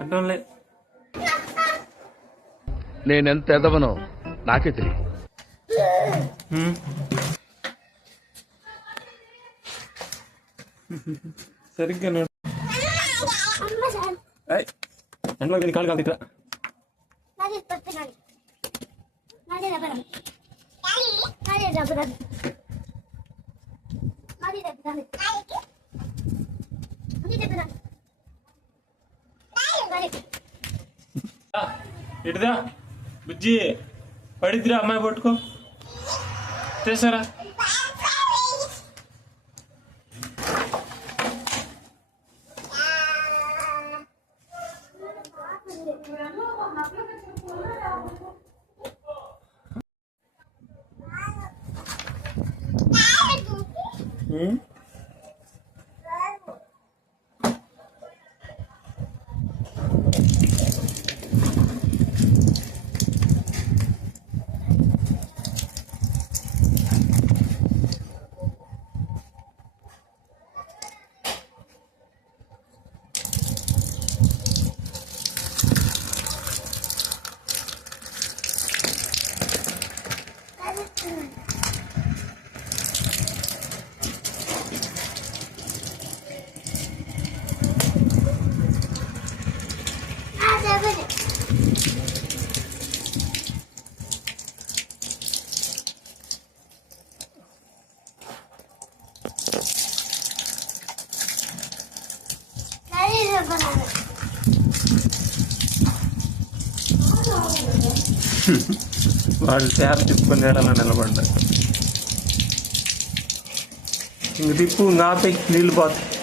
అంటోన్లే నేనెంత ఎదవనో నాకే తెలియదు. సరిగ్గా ఎండలో దీని కాలు కాదు ఇట్లా ఇటుదా బుజ్జి పడిద్దిరా అమ్మాయి పట్టుకో చేసారా వాళ్ళు చేప తిప్పుకొని నీడలో నిలబడ్డా ఇంక తిప్పు ఇంకా ఆపై నీళ్ళు పోతాయి.